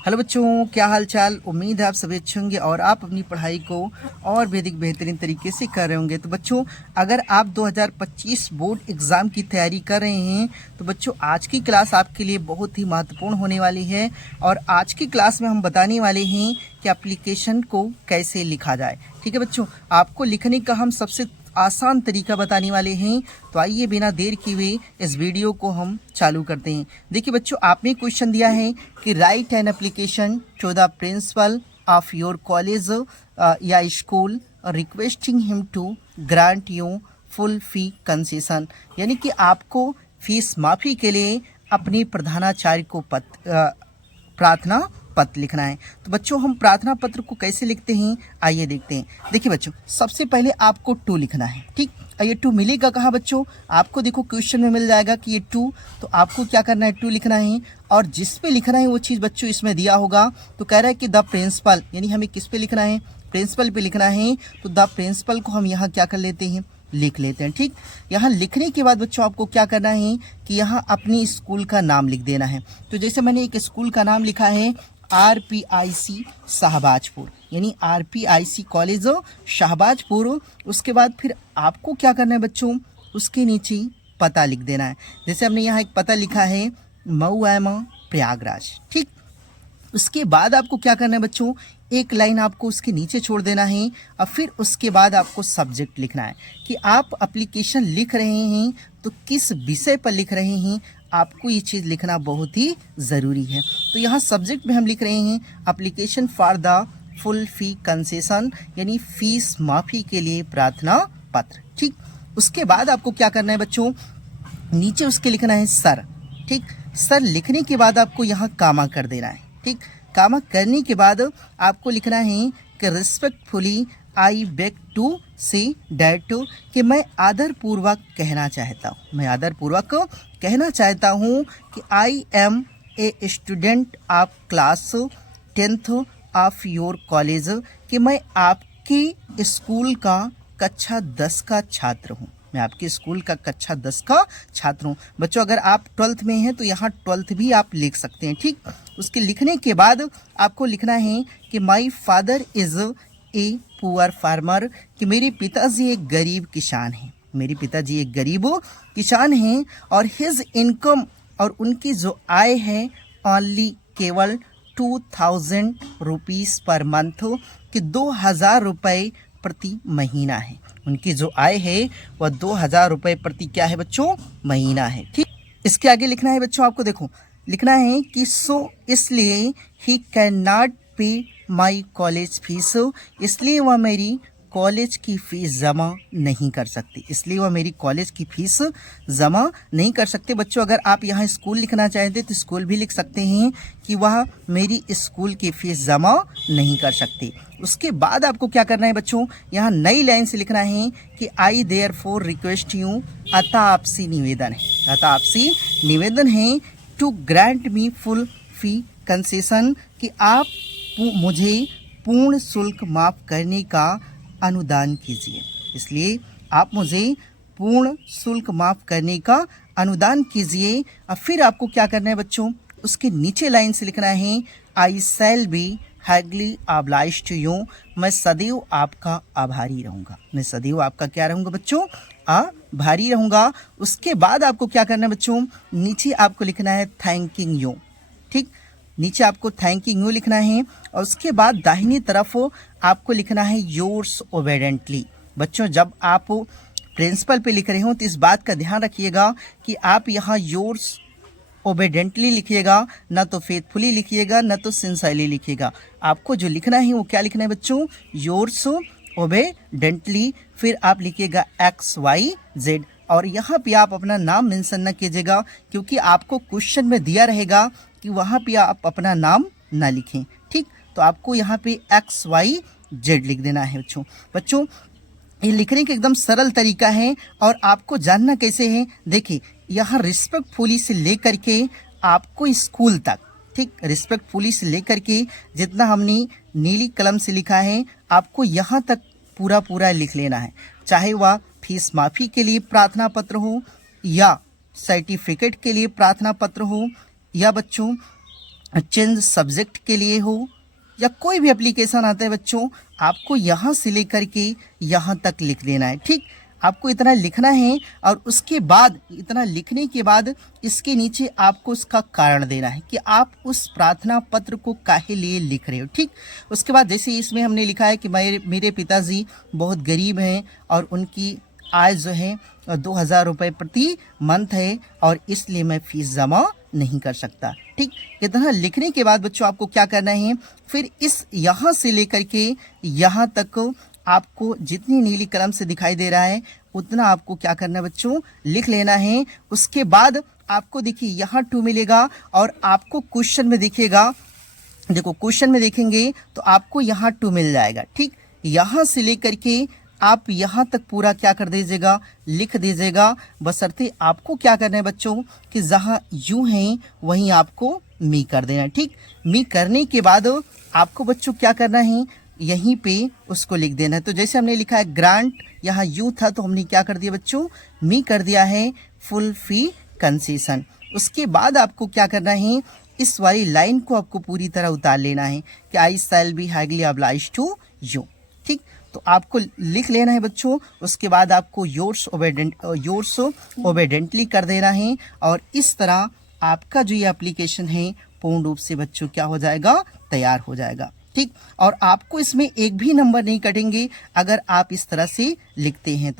Hello बच्चों, क्या हाल चाल। उम्मीद है आप सभी अच्छे होंगे और आप अपनी पढ़ाई को और भी अधिक बेहतरीन तरीके से कर रहे होंगे। तो बच्चों, अगर आप 2025 बोर्ड एग्ज़ाम की तैयारी कर रहे हैं तो बच्चों आज की क्लास आपके लिए बहुत ही महत्वपूर्ण होने वाली है। और आज की क्लास में हम बताने वाले हैं कि एप्लीकेशन को कैसे लिखा जाए। ठीक है बच्चों, आपको लिखने का हम सबसे आसान तरीका बताने वाले हैं। तो आइए बिना देर किए हुए इस वीडियो को हम चालू करते हैं। देखिए बच्चों, आपने क्वेश्चन दिया है कि write an application to the principal of your college या school requesting him to grant you full fee concession, यानी कि आपको फीस माफ़ी के लिए अपनी प्रधानाचार्य को प्रार्थना पत्र लिखना है। तो बच्चों, हम प्रार्थना पत्र को कैसे लिखते हैं आइए देखते हैं। देखिए बच्चों, सबसे पहले आपको टू लिखना है। ठीक, ये टू मिलेगा कहाँ बच्चों? आपको देखो क्वेश्चन में मिल जाएगा कि ये टू, तो आपको क्या करना है, टू लिखना है। और जिस पे लिखना है वो चीज़ बच्चों इसमें दिया होगा। तो कह रहा है कि द प्रिंसिपल, यानी हमें किस पे लिखना है, प्रिंसिपल पे लिखना है। तो द प्रिंसिपल को हम यहाँ क्या कर लेते हैं, लिख लेते हैं। ठीक, यहाँ लिखने के बाद बच्चों आपको क्या करना है कि यहाँ अपनी स्कूल का नाम लिख देना है। तो जैसे मैंने एक स्कूल का नाम लिखा है RPIC शाहबाजपुर, यानी RPIC कॉलेज शाहबाजपुर। उसके बाद फिर आपको क्या करना है बच्चों, उसके नीचे पता लिख देना है। जैसे हमने यहाँ एक पता लिखा है मऊ प्रयागराज। ठीक, उसके बाद आपको क्या करना है बच्चों, एक लाइन आपको उसके नीचे छोड़ देना है। और फिर उसके बाद आपको सब्जेक्ट लिखना है कि आप एप्लीकेशन लिख रहे हैं तो किस विषय पर लिख रहे हैं। आपको ये चीज़ लिखना बहुत ही ज़रूरी है। तो यहाँ सब्जेक्ट में हम लिख रहे हैं application for the full fee concession, यानी फीस माफ़ी के लिए प्रार्थना पत्र। ठीक, उसके बाद आपको क्या करना है बच्चों, नीचे उसके लिखना है सर। ठीक, सर लिखने के बाद आपको यहाँ कामा कर देना है। ठीक, कामा करने के बाद आपको लिखना है कि respectfully I beg to say that, कि मैं आदरपूर्वक कहना चाहता हूँ, मैं आदरपूर्वक कहना चाहता हूँ कि I am a student of class 10th of your college, कि मैं आपके स्कूल का कक्षा 10 का छात्र हूँ, मैं आपके स्कूल का कक्षा 10 का छात्र हूँ। बच्चों, अगर आप 12th में हैं तो यहाँ 12th भी आप लिख सकते हैं। ठीक, उसके लिखने के बाद आपको लिखना है कि my father is a poor farmer, कि मेरे पिताजी एक गरीब किसान हैं, मेरे पिताजी एक गरीब किसान हैं। और हिज इनकम, और उनकी जो आय है ओनली केवल 2000 रुपीज़ पर मंथ, कि 2000 रुपये प्रति महीना है। उनकी जो आय है वह 2000 रुपये प्रति क्या है बच्चों, महीना है। ठीक, इसके आगे लिखना है बच्चों, आपको देखो लिखना है कि सो इसलिए ही कैन नॉट पे माई कॉलेज फीस, इसलिए वह मेरी कॉलेज की फ़ीस जमा नहीं कर सकती, इसलिए वह मेरी कॉलेज की फ़ीस जमा नहीं कर सकते। बच्चों, अगर आप यहाँ स्कूल लिखना चाहते तो स्कूल भी लिख सकते हैं कि वह मेरी स्कूल की फ़ीस जमा नहीं कर सकती। उसके बाद आपको क्या करना है बच्चों, यहाँ नई लाइन से लिखना है कि I therefore request you, अतः आपसी निवेदन है, अतः आपसी निवेदन है to grant me full fee concession, कि आप मुझे पूर्ण शुल्क माफ़ करने का अनुदान कीजिए, इसलिए आप मुझे पूर्ण शुल्क माफ़ करने का अनुदान कीजिए। और फिर आपको क्या करना है बच्चों, उसके नीचे लाइन से लिखना है I shall be highly obliged to you, मैं सदैव आपका आभारी रहूँगा, मैं सदैव आपका क्या रहूँगा बच्चों, आभारी रहूँगा। उसके बाद आपको क्या करना है बच्चों, नीचे आपको लिखना है थैंकिंग यू। ठीक, नीचे आपको थैंकिंग यू लिखना है। और उसके बाद दाहिनी तरफ आपको लिखना है योर्स ओबेडेंटली। बच्चों, जब आप प्रिंसिपल पे लिख रहे हो तो इस बात का ध्यान रखिएगा कि आप यहाँ योर्स ओबेडेंटली लिखिएगा, ना तो फेथफुली लिखिएगा, ना तो सिंसाइली लिखिएगा। आपको जो लिखना है वो क्या लिखना है बच्चों, योर्स ओबेडेंटली। फिर आप लिखिएगा XYZ, और यहाँ पे आप अपना नाम मेंशन न कीजिएगा, क्योंकि आपको क्वेश्चन में दिया रहेगा कि वहाँ पे आप अपना नाम ना लिखें। ठीक, तो आपको यहाँ पे XYZ लिख देना है बच्चों। बच्चों, ये लिखने का एकदम सरल तरीका है। और आपको जानना कैसे है, देखिए यहाँ रिस्पेक्टफुली से लेकर के आपको स्कूल तक, ठीक, रिस्पेक्टफुली से लेकर के जितना हमने नीली कलम से लिखा है आपको यहाँ तक पूरा पूरा लिख लेना है। चाहे वह फीस माफ़ी के लिए प्रार्थना पत्र हो, या सर्टिफिकेट के लिए प्रार्थना पत्र हो, या बच्चों चेंज सब्जेक्ट के लिए हो या कोई भी एप्लीकेशन आता है बच्चों, आपको यहाँ से लेकर के यहाँ तक लिख देना है। ठीक, आपको इतना लिखना है और उसके बाद इतना लिखने के बाद इसके नीचे आपको उसका कारण देना है कि आप उस प्रार्थना पत्र को काहे लिए लिख रहे हो। ठीक, उसके बाद जैसे इसमें हमने लिखा है कि मेरे पिताजी बहुत गरीब हैं और उनकी आय जो है 2,000 रुपये प्रति मंथ है और इसलिए मैं फीस जमा नहीं कर सकता। ठीक, इतना लिखने के बाद बच्चों आपको क्या करना है, फिर इस यहाँ से लेकर के यहाँ तक आपको जितनी नीली कलम से दिखाई दे रहा है उतना आपको क्या करना है बच्चों, लिख लेना है। उसके बाद आपको देखिए यहाँ 2 मिलेगा और आपको क्वेश्चन में दिखेगा, देखो क्वेश्चन में देखेंगे तो आपको यहाँ 2 मिल जाएगा। ठीक, यहाँ से लेकर के आप यहाँ तक पूरा क्या कर दीजिएगा, लिख दीजिएगा। बशर्ते आपको क्या करना है बच्चों कि जहाँ यू हैं वहीं आपको मी कर देना है। ठीक, मी करने के बाद आपको बच्चों क्या करना है, यहीं पे उसको लिख देना है। तो जैसे हमने लिखा है ग्रांट, यहाँ यू था तो हमने क्या कर दिया बच्चों, मी कर दिया है फुल फी कंसेशन। उसके बाद आपको क्या करना है, इस वाली लाइन को आपको पूरी तरह उतार लेना है कि I shall be highly obliged to you. ठीक, तो आपको लिख लेना है बच्चों। उसके बाद आपको योर्स ओबेडेंटली कर देना है और इस तरह आपका जो ये एप्लीकेशन है पूर्ण रूप से बच्चों क्या हो जाएगा, तैयार हो जाएगा। ठीक, और आपको इसमें एक भी नंबर नहीं कटेंगे अगर आप इस तरह से लिखते हैं तो।